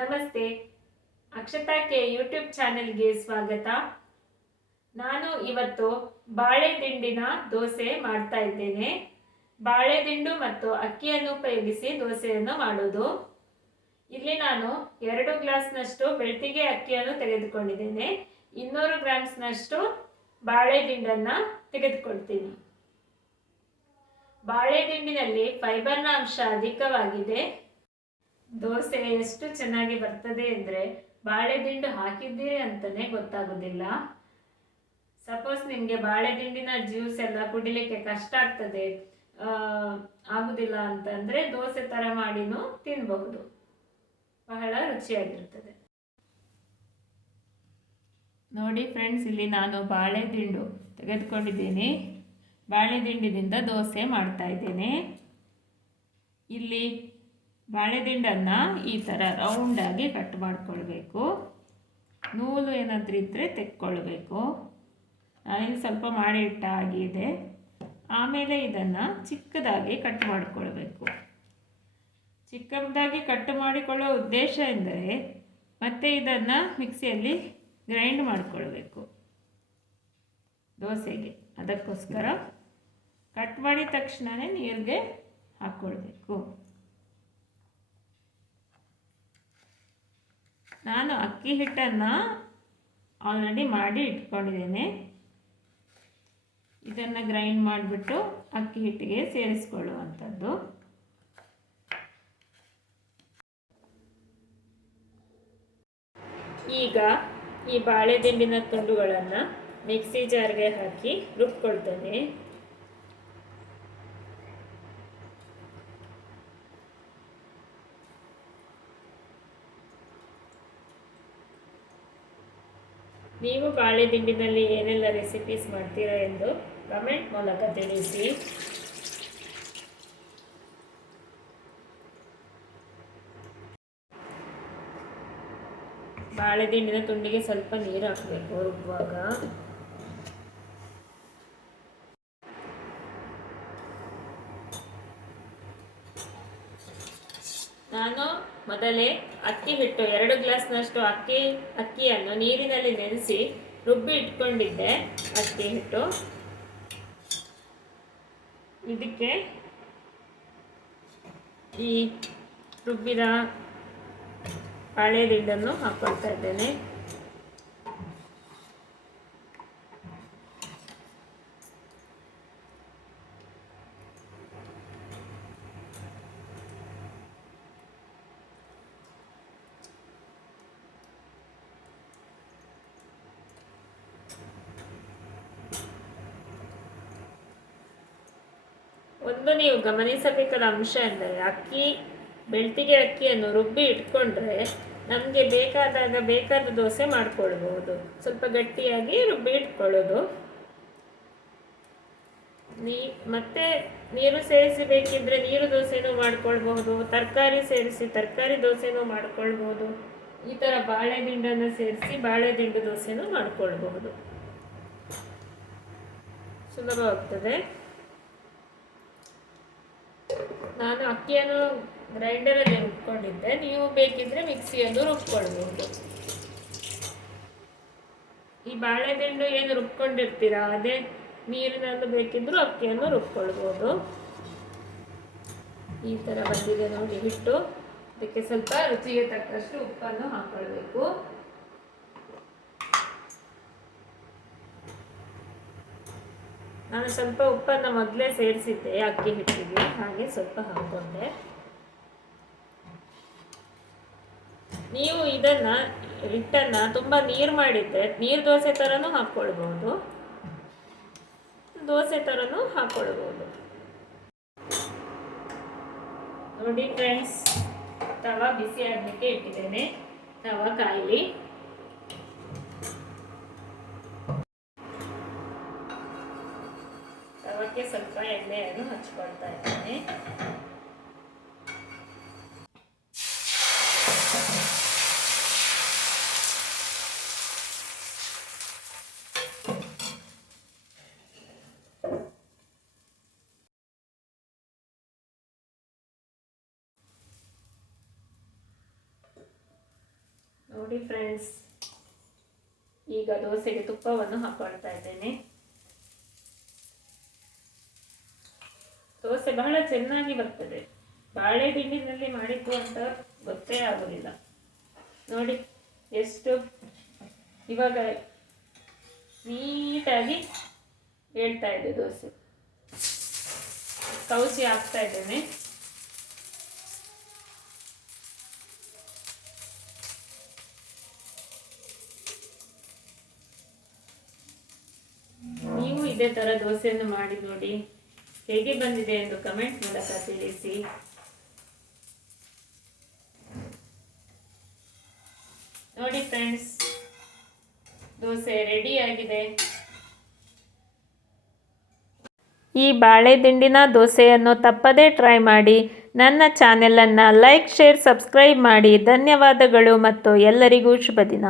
ನಮಸ್ತೆ. Akshata K YouTube ಚಾನೆಲ್ಗೆ ಸ್ವಾಗತ. ನಾನು ಇವತ್ತು ಬಾಳೆ ದಿಂಡಿನ ದೋಸೆ ಮಾಡ್ತಾ ಇದ್ದೇನೆ. ಬಾಳೆ ದಿಂಡು ಮತ್ತು ಅಕ್ಕಿಯನ್ನು ಉಪಯೋಗಿಸಿ ದೋಸೆಯನ್ನು ಮಾಡೋದು. ಇಲ್ಲಿ ನಾನು ಎರಡು ಗ್ಲಾಸ್ನಷ್ಟು ಬೆಳ್ತಿಗೆ ಅಕ್ಕಿಯನ್ನು ತೆಗೆದುಕೊಂಡಿದ್ದೇನೆ. ಇನ್ನೂರು ಗ್ರಾಮ್ಸ್ನಷ್ಟು ಬಾಳೆ ದಿಂಡನ್ನು ತೆಗೆದುಕೊಳ್ತೀನಿ. ಬಾಳೆ ದಿಂಡಿನಲ್ಲಿ ಫೈಬರ್ನ ಅಂಶ ಅಧಿಕವಾಗಿದೆ. ದೋಸೆ ಎಷ್ಟು ಚೆನ್ನಾಗಿ ಬರ್ತದೆ ಅಂದರೆ ಬಾಳೆದಿಂಡು ಹಾಕಿದ್ದೀರಿ ಅಂತಲೇ ಗೊತ್ತಾಗೋದಿಲ್ಲ. ಸಪೋಸ್ ನಿಮಗೆ ಬಾಳೆದಿಂಡಿನ ಜ್ಯೂಸ್ ಎಲ್ಲ ಕುಡಿಲಿಕ್ಕೆ ಕಷ್ಟ ಆಗ್ತದೆ ಆಗುದಿಲ್ಲ ಅಂತಂದರೆ ದೋಸೆ ಥರ ಮಾಡಿನೂ ತಿನ್ನಬಹುದು ಬಹಳ ರುಚಿಯಾಗಿರ್ತದೆ. ನೋಡಿ ಫ್ರೆಂಡ್ಸ್ ಇಲ್ಲಿ ನಾನು ಬಾಳೆ ದಿಂಡು ತೆಗೆದುಕೊಂಡಿದ್ದೀನಿ. ಬಾಳೆ ದಿಂಡಿನಿಂದ ದೋಸೆ ಮಾಡ್ತಾ ಇದ್ದೇನೆ. ಇಲ್ಲಿ ಬಾಳೆದಿಂಡನ್ನು ಈ ಥರ ರೌಂಡಾಗಿ ಕಟ್ ಮಾಡ್ಕೊಳ್ಬೇಕು. ನೂಲು ಏನಾದರೂ ಇದ್ದರೆ ತೆಕ್ಕೊಳ್ಬೇಕು. ನಾನಿಲ್ಲಿ ಸ್ವಲ್ಪ ಮಾಡಿ ಆಗಿದೆ ಆಮೇಲೆ ಇದನ್ನು ಚಿಕ್ಕದಾಗಿ ಕಟ್ ಮಾಡಿಕೊಳ್ಬೇಕು. ಚಿಕ್ಕದಾಗಿ ಕಟ್ ಮಾಡಿಕೊಳ್ಳೋ ಉದ್ದೇಶ ಎಂದರೆ ಮತ್ತೆ ಇದನ್ನು ಮಿಕ್ಸಿಯಲ್ಲಿ ಗ್ರೈಂಡ್ ಮಾಡಿಕೊಳ್ಬೇಕು. ದೋಸೆಗೆ. ಅದಕ್ಕೋಸ್ಕರ ಕಟ್ ಮಾಡಿದ ತಕ್ಷಣವೇ ನೀರಿಗೆ ಹಾಕ್ಕೊಳ್ಬೇಕು. ನಾನು ಅಕ್ಕಿ ಹಿಟ್ಟನ್ನು ಆಲ್ರೆಡಿ ಮಾಡಿ ಇಟ್ಕೊಂಡಿದ್ದೇನೆ. ಇದನ್ನು ಗ್ರೈಂಡ್ ಮಾಡಿಬಿಟ್ಟು ಅಕ್ಕಿ ಹಿಟ್ಟಿಗೆ ಸೇರಿಸ್ಕೊಳ್ಳುವಂಥದ್ದು. ಈಗ ಈ ಬಾಳೆದಿಂಡಿನ ತುಂಡುಗಳನ್ನು ಮಿಕ್ಸಿ ಜಾರ್ಗೆ ಹಾಕಿ ರುಬ್ಕೊಳ್ತೇನೆ. ನೀವು ಬಾಳೆ ದಿಂಡಿನಲ್ಲಿ ಏನೆಲ್ಲ ರೆಸಿಪೀಸ್ ಮಾಡ್ತೀರಾ ಎಂದು ಕಮೆಂಟ್ ಮೂಲಕ ತಿಳಿಸಿ. ಬಾಳೆ ದಿಂಡಿನ ತುಂಡಿಗೆ ಸ್ವಲ್ಪ ನೀರು ಹಾಕಬೇಕು ರುಬ್ಬುವಾಗ ನಾನು ಮೊದಲೇ ಅಕ್ಕಿ ಹಿಟ್ಟು, ಎರಡು ಗ್ಲಾಸ್ನಷ್ಟು ಅಕ್ಕಿ, ಅಕ್ಕಿಯನ್ನು ನೀರಿನಲ್ಲಿ ನೆನೆಸಿ ರುಬ್ಬಿ ಇಟ್ಕೊಂಡಿದ್ದೆ ಅಕ್ಕಿ ಹಿಟ್ಟು. ಇದಕ್ಕೆ ಈ ರುಬ್ಬಿದ ಬಾಳೆ ದಿಂಡನ್ನು ಹಾಕೊಳ್ತಾ ಇದ್ದೇನೆ. ಒಂದು ನೀವು ಗಮನಿಸಬೇಕಾದ ಅಂಶ ಎಂದರೆ ಅಕ್ಕಿ, ಬೆಳ್ತಿಗೆ ಅಕ್ಕಿಯನ್ನು ರುಬ್ಬಿ ಇಟ್ಕೊಂಡ್ರೆ ನಮಗೆ ಬೇಕಾದಾಗ ಬೇಕಾದ ದೋಸೆ ಮಾಡ್ಕೊಳ್ಬಹುದು ಸ್ವಲ್ಪ ಗಟ್ಟಿಯಾಗಿ ರುಬ್ಬಿ ಇಟ್ಕೊಳ್ಳೋದು. ನೀ, ಮತ್ತೆ ನೀರು ಸೇರಿಸಿ ಬೇಕಿದ್ರೆ ನೀರು ದೋಸೆನೂ ಮಾಡ್ಕೊಳ್ಬಹುದು, ತರಕಾರಿ ಸೇರಿಸಿ ತರಕಾರಿ ದೋಸೆನೂ ಮಾಡ್ಕೊಳ್ಬಹುದು. ಈ ಥರ ಬಾಳೆ ದಿಂಡನ್ನು ಸೇರಿಸಿ ಬಾಳೆ ದಿಂಡು ದೋಸೆನೂ ಮಾಡ್ಕೊಳ್ಬಹುದು. ಸುಲಭವಾಗ್ತದೆ. ನಾನು ಅಕ್ಕಿಯನ್ನು ಗ್ರೈಂಡರಲ್ಲಿ ರುಬ್ಕೊಂಡಿದ್ದೆ. ನೀವು ಬೇಕಿದ್ರೆ ಮಿಕ್ಸಿಯನ್ನು ರುಬ್ಕೊಳ್ಬಹುದು ಈ ಬಾಳೆದಿಂಡು ಏನು ರುಬ್ಕೊಂಡಿರ್ತೀರ, ಅದೇ ನೀರಿನಲ್ಲೂ ಬೇಕಿದ್ರು ಅಕ್ಕಿಯನ್ನು ರುಬ್ಕೊಳ್ಬೋದು. ಈ ಥರ ಬಂದಿದೆ ನೋಡಿ ಹಿಟ್ಟು. ಅದಕ್ಕೆ ಸ್ವಲ್ಪ ರುಚಿಗೆ ತಕ್ಕಷ್ಟು ಉಪ್ಪನ್ನು ಹಾಕ್ಕೊಳ್ಬೇಕು ನಾನು ಸ್ವಲ್ಪ ಉಪ್ಪನ್ನು ಮೊದಲೇ ಸೇರಿಸಿದ್ದೆ, ಅಕ್ಕಿ ಹಿಟ್ಟಿಗೆ. ಹಾಗೆ ಸ್ವಲ್ಪ ಹಾಕ್ಕೊಂಡೆ. ನೀವು ಇದನ್ನು, ಹಿಟ್ಟನ್ನು ತುಂಬ ನೀರು ಮಾಡಿದರೆ, ನೀರು ದೋಸೆ ಥರನೂ ಹಾಕ್ಕೊಳ್ಬೋದು ದೋಸೆ ಥರನೂ ಹಾಕ್ಕೊಳ್ಬೋದು ನೋಡಿ ಫ್ರೆಂಡ್ಸ್ ತವ ಬಿಸಿ ಆಗಲಿಕ್ಕೆ ಇಟ್ಟಿದ್ದೇನೆ. ತವ ಕಾಯಿಲಿ. ಎಣ್ಣೆಯನ್ನು ಹಚ್ಕೊಳ್ತಾ ಇದ್ದೇನೆ ನೋಡಿ ಫ್ರೆಂಡ್ಸ್ ಈಗ ದೋಸೆಗೆ ತುಪ್ಪವನ್ನು ಹಾಕೊಳ್ತಾ ಇದ್ದೇನೆ ದೋಸೆ ಬಹಳ ಚೆನ್ನಾಗಿ ಬರ್ತದೆ. ಬಾಳೆ ಬಿಂಡಿನಲ್ಲಿ ಮಾಡಿದ್ದು ಅಂತ ಗೊತ್ತೇ ಆಗೋದಿಲ್ಲ. ನೋಡಿ, ಎಷ್ಟು ಇವಾಗ ನೀಟಾಗಿ ಹೇಳ್ತಾ ಇದೆ ದೋಸೆ. ಕೌಸಿ ಹಾಕ್ತಾ ಇದ್ದೇನೆ. ನೀವು ಇದೇ ತರ ದೋಸೆಯನ್ನು ಮಾಡಿ ನೋಡಿ. ಹೇಗೆ ಬಂದಿದೆ ಎಂದು ಕಮೆಂಟ್ ಮೂಲಕ ತಿಳಿಸಿ. ನೋಡಿ ಫ್ರೆಂಡ್ಸ್, ದೋಸೆ ರೆಡಿ ಆಗಿದೆ. ಈ ಬಾಳೆ ದಿಂಡಿನ ದೋಸೆಯನ್ನು ತಪ್ಪದೇ ಟ್ರೈ ಮಾಡಿ. ನನ್ನ ಚಾನೆಲನ್ನು ಲೈಕ್ ಶೇರ್ ಸಬ್ಸ್ಕ್ರೈಬ್ ಮಾಡಿ. ಧನ್ಯವಾದಗಳು ಮತ್ತು ಎಲ್ಲರಿಗೂ ಶುಭ ದಿನ